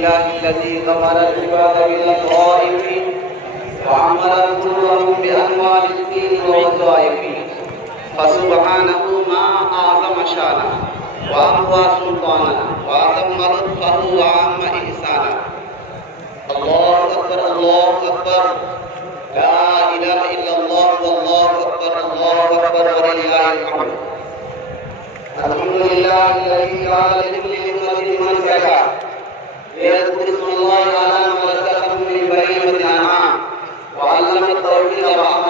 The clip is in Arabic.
لله الذي غفر العباد باللطائف وعمر قلوبهم بأنوار الدين والوظائف فسبحانه ما أعظم شانه وأقوى سلطانه وأتم لطفه وعم إحسانه. الله أكبر الله أكبر لا إله إلا الله والله أكبر ولله الحمد. الحمد لله الذي جعل لكل أمة منسكا ليذكر اسم الله على ما رزقهم من بهيمة الأنعام وعلم التوحيد وأمر